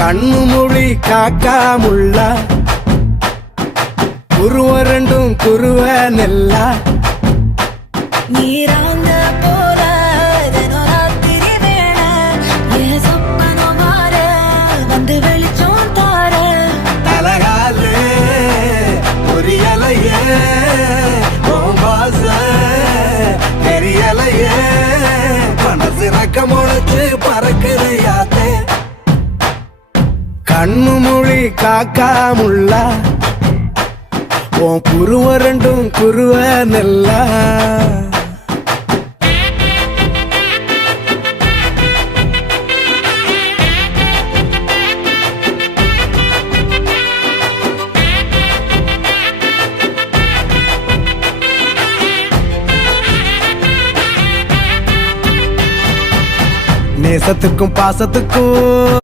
கண்ணு மொழி காக்காமுள்ள குருவ ரெண்டும் குருவ நெல்லா நீராங்க போல தினராத்திரி வேண என் சொப்பனம் மாற வந்து வெளிச்சம் தார தலகாலே பொரியலையே ஓம்பாச தெரியலையே மனசு ரக்க முளைச்சு பறக்குறையாத்தே கண்ணு மொழி காக்காமுள்ள உன் குருவ ரெண்டும் குருவ நெல்லா நேசத்துக்கும் பாசத்துக்கும்